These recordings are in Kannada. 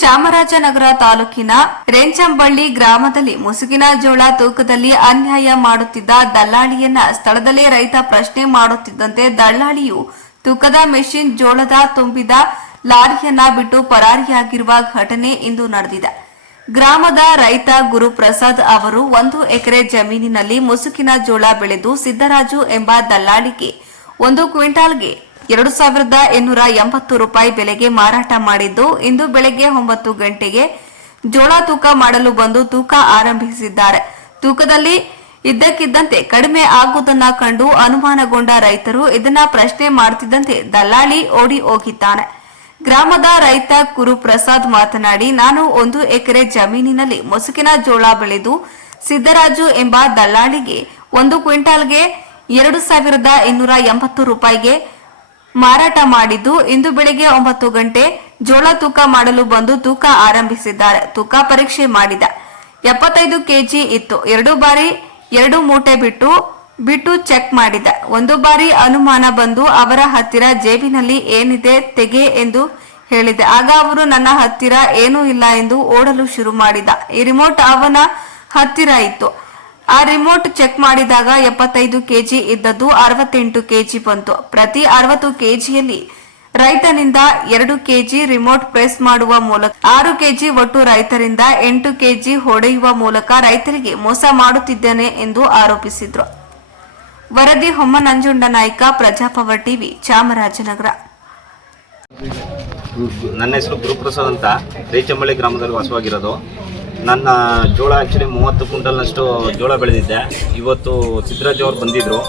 ಚಾಮರಾಜನಗರ ತಾಲೂಕಿನ ರೆಂಚಂಬಳ್ಳಿ ಗ್ರಾಮದಲ್ಲಿ ಮುಸುಕಿನ ಜೋಳ ತೂಕದಲ್ಲಿ ಅನ್ಯಾಯ ಮಾಡುತ್ತಿದ್ದ ದಲ್ಲಾಳಿಯನ್ನ ಸ್ಥಳದಲ್ಲೇ ರೈತ ಪ್ರಶ್ನೆ ಮಾಡುತ್ತಿದ್ದಂತೆ ದಲ್ಲಾಳಿಯು ತೂಕದ ಮೆಷಿನ್ ಜೋಳದ ತುಂಬಿದ ಲಾರಿಯನ್ನ ಬಿಟ್ಟು ಪರಾರಿಯಾಗಿರುವ ಘಟನೆ ಇಂದು ನಡೆದಿದೆ. ಗ್ರಾಮದ ರೈತ ಗುರುಪ್ರಸಾದ್ ಅವರು ಒಂದು ಎಕರೆ ಜಮೀನಿನಲ್ಲಿ ಮುಸುಕಿನ ಜೋಳ ಬೆಳೆದು ಸಿದ್ದರಾಜು ಎಂಬ ದಲ್ಲಾಳಿಗೆ ಒಂದು ಕ್ವಿಂಟಾಲ್ಗೆ ಎರಡು ಸಾವಿರದ ಇನ್ನೂರ ಎಂಬತ್ತು ರೂಪಾಯಿ ಬೆಲೆಗೆ ಮಾರಾಟ ಮಾಡಿದ್ದು. ಇಂದು ಬೆಳಗ್ಗೆ ಒಂಬತ್ತು ಗಂಟೆಗೆ ಜೋಳ ತೂಕ ಮಾಡಲು ಬಂದು ತೂಕ ಆರಂಭಿಸಿದ್ದಾರೆ. ತೂಕದಲ್ಲಿ ಇದ್ದಕ್ಕಿದ್ದಂತೆ ಕಡಿಮೆ ಆಗುವುದನ್ನ ಕಂಡು ಅನುಮಾನಗೊಂಡ ರೈತರು ಇದನ್ನ ಪ್ರಶ್ನೆ ಮಾಡುತ್ತಿದ್ದಂತೆ ದಲ್ಲಾಳಿ ಓಡಿ ಹೋಗಿದ್ದಾನೆ. ಗ್ರಾಮದ ರೈತ ಕುರುಪ್ರಸಾದ್ ಮಾತನಾಡಿ, ನಾನು ಒಂದು ಎಕರೆ ಜಮೀನಿನಲ್ಲಿ ಮುಸುಕಿನ ಜೋಳ ಬೆಳೆದು ಸಿದ್ದರಾಜು ಎಂಬ ದಲ್ಲಾಳಿಗೆ ಒಂದು ಕ್ವಿಂಟಾಲ್ಗೆ ಎರಡು ಸಾವಿರದ ಇನ್ನೂರ ಎಂಬತ್ತು ರೂಪಾಯಿಗೆ ಮಾರಾಟ ಮಾಡಿದ್ದು ಇಂದು ಬೆಳಿಗ್ಗೆ ಒಂಬತ್ತು ಗಂಟೆ ಜೋಳ ತೂಕ ಮಾಡಲು ಬಂದು ತೂಕ ಆರಂಭಿಸಿದ್ದಾರೆ. ತೂಕ ಪರೀಕ್ಷೆ ಮಾಡಿದ. ಎಪ್ಪತ್ತೈದು ಕೆಜಿ ಇತ್ತು. ಎರಡು ಬಾರಿ ಎರಡು ಮೂಟೆ ಬಿಟ್ಟು ಬಿಟ್ಟು ಚೆಕ್ ಮಾಡಿದ. ಒಂದು ಬಾರಿ ಅನುಮಾನ ಬಂದು ಅವರ ಹತ್ತಿರ ಜೇಬಿನಲ್ಲಿ ಏನಿದೆ ತೆಗೆ ಎಂದು ಹೇಳಿದೆ. ಆಗ ಅವರು, ನನ್ನ ಹತ್ತಿರ ಏನೂ ಇಲ್ಲ ಎಂದು ಓಡಲು ಶುರು ಮಾಡಿದ. ಈ ರಿಮೋಟ್ ಅವನ ಹತ್ತಿರ ಇತ್ತು. ಆ ರಿಮೋಟ್ ಚೆಕ್ ಮಾಡಿದಾಗ ಎಪ್ಪತ್ತೈದು ಕೆಜಿ ಇದ್ದದ್ದು ಅರವತ್ತೆಂಟು ಕೆಜಿ ಬಂತು. ಪ್ರತಿ ಅರವತ್ತು ಕೆಜಿಯಲ್ಲಿ ರೈತನಿಂದ ಎರಡು ಕೆಜಿ ರಿಮೋಟ್ ಪ್ರೆಸ್ ಮಾಡುವ ಮೂಲಕ, ಆರು ಕೆಜಿ ಒಟ್ಟು ರೈತರಿಂದ ಎಂಟು ಕೆಜಿ ಹೊಡೆಯುವ ಮೂಲಕ ರೈತರಿಗೆ ಮೋಸ ಮಾಡುತ್ತಿದ್ದೇನೆ ಎಂದು ಆರೋಪಿಸಿದ್ರು. ವರದಿ ಹೊಮ್ಮನಂಜುಂಡ ನಾಯ್ಕ, ಪ್ರಜಾಪವರ್ ಟಿವಿ, ಚಾಮರಾಜನಗರ. ನನ್ನ ಹೆಸರು ಗುರುಪ್ರಸಾದ್ ಅಂತ ರೇಚಂಬಳ್ಳಿ ಗ್ರಾಮದಲ್ಲಿ ವಾಸವಾಗಿರೋದು. ನನ್ನ ಜೋಳ ಆ್ಯಕ್ಚುಲಿ ಮೂವತ್ತು ಕ್ವಿಂಟಲ್ನಷ್ಟು ಜೋಳ ಬೆಳೆದಿದ್ದೆ. ಇವತ್ತು ಸಿದ್ದರಾಜ್ ಅವರು ಬಂದಿದ್ದರು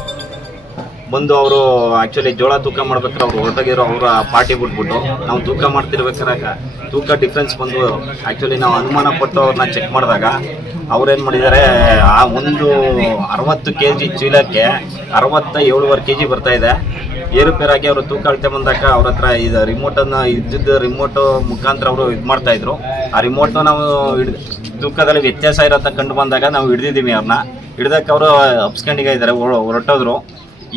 ಬಂದು ಅವರು ಆ್ಯಕ್ಚುಲಿ ಜೋಳ ತೂಕ ಮಾಡ್ಬೇಕಾದ್ರೆ ಅವ್ರು ಹೊರಟಾಗಿರೋ ಅವರ ಪಾರ್ಟಿ ಬಿಟ್ಬಿಟ್ಟು ನಾವು ತೂಕ ಮಾಡ್ತಿರ್ಬೇಕಾದ್ರೆ ತೂಕ ಡಿಫ್ರೆನ್ಸ್ ಬಂದು ಆ್ಯಕ್ಚುಲಿ ನಾವು ಅನುಮಾನ ಪಟ್ಟು ಅವ್ರನ್ನ ಚೆಕ್ ಮಾಡಿದಾಗ ಅವ್ರೇನು ಮಾಡಿದ್ದಾರೆ, ಆ ಒಂದು ಅರವತ್ತು ಕೆ ಜಿ ಚೀಲಕ್ಕೆ ಅರವತ್ತ ಏಳುವರೆ ಕೆ ಜಿ ಬರ್ತಾಯಿದೆ ಏರುಪೇರಾಗಿ ಅವರು ತೂಕ ಅಳತೆ ಬಂದಾಗ ಅವ್ರ ಹತ್ರ ಇದು ರಿಮೋಟನ್ನು ಇದ್ದಿದ್ದ ರಿಮೋಟು ಮುಖಾಂತರ ಅವರು ಇದು ಮಾಡ್ತಾಯಿದ್ರು ಆ ರಿಮೋಟ್ ನಾವು ಹಿಡ್ ತೂಕದಲ್ಲಿ ವ್ಯತ್ಯಾಸ ಇರೋ ಕಂಡು ಬಂದಾಗ ನಾವು ಹಿಡ್ದಿದ್ದೀವಿ ಅವ್ರನ್ನ ಹಿಡ್ದಕ್ಕೆ ಅವರು ಅಪ್ಸ್ಕೊಂಡಿಗೆ ಇದ್ದಾರೆ ಹೊರಟೋದ್ರು.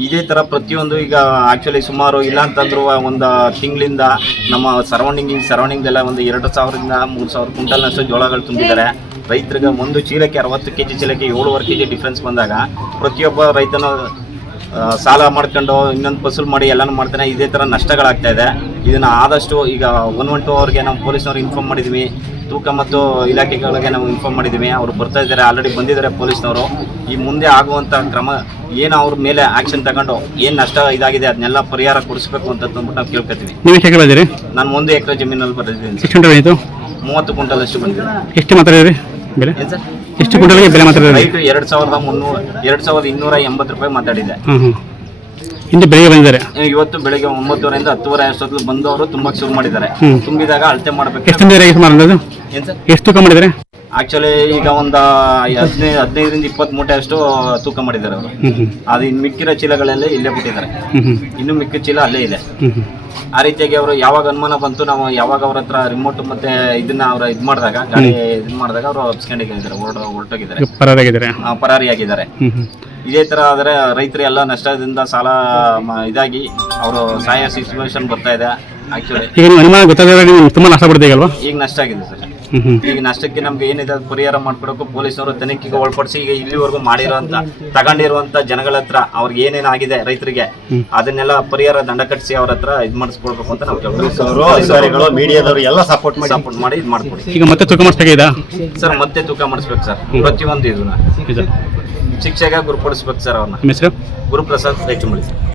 ಇದೇ ಥರ ಪ್ರತಿಯೊಂದು ಈಗ ಆ್ಯಕ್ಚುಲಿ ಸುಮಾರು ಇಲ್ಲ ಅಂತಂದ್ರು ಒಂದು ತಿಂಗಳಿಂದ ನಮ್ಮ ಸರೌಂಡಿಂಗ್ ಸರೌಂಡಿಂಗ್ದೆಲ್ಲ ಒಂದು ಎರಡು ಸಾವಿರದಿಂದ ಮೂರು ಸಾವಿರ ಕ್ವಿಂಟಲ್ನಷ್ಟು ಜೋಳಗಳು ತುಂಬಿದ್ದಾರೆ ರೈತರಿಗೆ ಒಂದು ಚೀಲಕ್ಕೆ ಅರವತ್ತು ಕೆ ಜಿ ಚೀಲಕ್ಕೆ ಏಳುವರೆ ಕೆ ಜಿ ಡಿಫ್ರೆನ್ಸ್ ಬಂದಾಗ ಪ್ರತಿಯೊಬ್ಬ ರೈತನು ಸಾಲ ಮಾಡ್ಕೊಂಡು ಇನ್ನೊಂದು ಫಸಲು ಮಾಡಿ ಎಲ್ಲನೂ ಮಾಡ್ತಾನೆ. ಇದೇ ಥರ ನಷ್ಟಗಳಾಗ್ತಾ ಇದೆ. ಇದನ್ನು ಆದಷ್ಟು ಈಗ ಒನ್ ಒನ್ ಟು ಅವ್ರಿಗೆ ನಾವು ಪೊಲೀಸ್ನವ್ರು ಇನ್ಫಾರ್ಮ್ ಮಾಡಿದ್ವಿ. ತೂಕ ಮತ್ತು ಇಲಾಖೆಗಳಿಗೆ ನಾವು ಇನ್ಫಾರ್ಮ್ ಮಾಡಿದ್ವಿ. ಅವರು ಬರ್ತಾ ಇದ್ದಾರೆ ಆಲ್ರೆಡಿ ಬಂದಿದ್ದಾರೆ ಪೊಲೀಸ್ನವರು. ಈ ಮುಂದೆ ಆಗುವಂಥ ಕ್ರಮ ಏನು ಅವ್ರ ಮೇಲೆ ಆ್ಯಕ್ಷನ್ ತಗೊಂಡು ಏನು ನಷ್ಟ ಇದಾಗಿದೆ ಅದನ್ನೆಲ್ಲ ಪರಿಹಾರ ಕೊಡಿಸ್ಬೇಕು ಅಂತ ಅಂದ್ಬಿಟ್ಟು ನಾವು ಕೇಳ್ಕೊತೀವಿ. ನೀವು ಎಷ್ಟು ನಾನು ಒಂದು ಎಕರೆ ಜಮೀನಲ್ಲಿ ಬರೆದಿದ್ದೀನಿ ಆಯಿತು ಮೂವತ್ತು ಕ್ವಿಂಟಲ್ ಅಷ್ಟು ಬಂದಿದೆ. ಎಷ್ಟು ಮಾತಾಡಿದ್ರಿ ಬೆಲೆ? ಏನು ಸರ್? ಎಷ್ಟು ಕ್ವಿಂಟಲ್ಗೆ ಬೆಲೆ ಮಾತಾಡಿದ್ರೆ ಎರಡು ಸಾವಿರದ ಮುನ್ನೂರ ಎರಡು ಸಾವಿರದ ಇನ್ನೂರ ಎಂಬತ್ತು ರೂಪಾಯಿ ಮಾತಾಡಿದೆ ಹ್ಮ್ ಹಾಂ ಇಂದು ಬೆಳಿಗ್ಗೆ ಬಂದಿದ್ದಾರೆ? ಇವತ್ತು ಬೆಳಿಗ್ಗೆ ಒಂಬತ್ತುವರೆಯಿಂದ ಹತ್ತುವರೆ ಅಷ್ಟೊತ್ತಲ್ಲಿ ಬಂದು ಅವರು ತುಂಬಕ್ಕೆ ಶುರು ಮಾಡಿದ್ದಾರೆ. ಹ್ಮ್. ತುಂಬಿದಾಗ ಅಳತೆ ಮಾಡಬೇಕು. ಎಷ್ಟು ಅಂದಾಜು ಏನ್ ಸರ್? ಎಷ್ಟು ತೂಕ ಮಾಡಿದ್ದಾರೆ? ಆಕ್ಚುಲಿ ಈಗ ಒಂದು ಹದಿನೈದು ಹದಿನೈದರಿಂದ ಇಪ್ಪತ್ತು ಮೂಟೆ ಅಷ್ಟು ತೂಕ ಮಾಡಿದ್ದಾರೆ ಅವರು. ಹ್ಞೂ ಹ್ಞೂ ಅದು ಇನ್ನು ಮಿಕ್ಕಿರೋ ಚೀಲಗಳೆಲ್ಲ ಇಲ್ಲೇ ಬಿಟ್ಟಿದ್ದಾರೆ. ಹ್ಞೂ ಹ್ಞೂ ಇನ್ನು ಮಿಕ್ಕ ಚೀಲ ಅಲ್ಲೇ ಇದೆ. ಹ್ಞೂ ಹ್ಞೂ ಆ ರೀತಿಯಾಗಿ ಅವರು ಯಾವಾಗ ಅನುಮಾನ ಬಂತು ನಾವು ಯಾವಾಗ ಅವ್ರ ಹತ್ರ ರಿಮೋಟ್ ಮತ್ತೆ ಇದನ್ನ ಅವ್ರ ಇದ್ ಮಾಡಿದಾಗ ಗಾಡಿ ಇದ್ ಮಾಡಿದಾಗ ಅವರು ಅಪ್ಸ್ಕೊಂಡಿದ್ದಾರೆ ಹೊರಟ ಹೊರಟೋಗಿದ್ದಾರೆ. ಈಗ ಪರಾರಾಗಿದ್ದಾರೆ ಆ, ಪರಾರಿಯಾಗಿದ್ದಾರೆ. ಹ್ಞೂ ಹ್ಞೂ ಇದೇ ತರ ಆದ್ರೆ ರೈತರು ಎಲ್ಲ ನಷ್ಟದಿಂದ ಸಾಲ ಇದಾಗಿ ಅವರು ಸಾಯೋ ಸಿಚುವೇಶನ್ ಬರ್ತಾ ಇದೆ ಆಕ್ಚುಲಿ ಈಗ ಅನುಮಾನ ತುಂಬ ನಷ್ಟ ಪಡ್ತೀಗಲ್ವಾ ಈಗ ನಷ್ಟ ಆಗಿದೆ ಸರ್. ಈಗ ನಷ್ಟಕ್ಕೆ ನಮ್ಗೆ ಏನಿದೆ ಪರಿಹಾರ ಮಾಡ್ಕೊಡೋಕೆ ಪೊಲೀಸರು ತನಿಖೆಗೆ ಒಳಪಡಿಸಿ ಈಗ ಇಲ್ಲಿವರೆಗೂ ಮಾಡಿರೋಂತ ತಗೊಂಡಿರುವಂತ ಜನಗಳ ಹತ್ರ ಅವ್ರಿಗೆ ಏನೇನು ಆಗಿದೆ ರೈತರಿಗೆ ಅದನ್ನೆಲ್ಲ ಪರಿಹಾರ ದಂಡ ಕಟ್ಟಿಸಿ ಅವ್ರ ಹತ್ರ ಇದು ಮಾಡಿಸ್ಕೊಡ್ಬೇಕು ಅಂತ ನಾವು ಅಧಿಕಾರಿಗಳು ಮೀಡಿಯಾದವರು ಎಲ್ಲ ಸಪೋರ್ಟ್ ಮಾಡಿ. ಸಪೋರ್ಟ್ ಮಾಡಿ ಇದು ಮಾಡ್ಕೊಡಿ. ಈಗ ಮತ್ತೆ ತೂಕ ಮಾಡಿಸ್ಬೇಕಾಗಿದಾ ಸರ್ ಮತ್ತೆ ತೂಕ ಮಾಡಿಸ್ಬೇಕು ಸರ್. ಪ್ರತಿಯೊಂದು ಇದನ್ನ. ಇದು. ಶಿಕ್ಷೆಗೆ ಗುರುಪಡಿಸ್ಬೇಕು ಸರ್ ಅವ್ರನ್ನ. ಗುರುಪ್ರಸಾದ್ ಹೆಚ್ಚು ಗುರುಪ್ರಸಾದ್ ರೈಚುಮಳಿ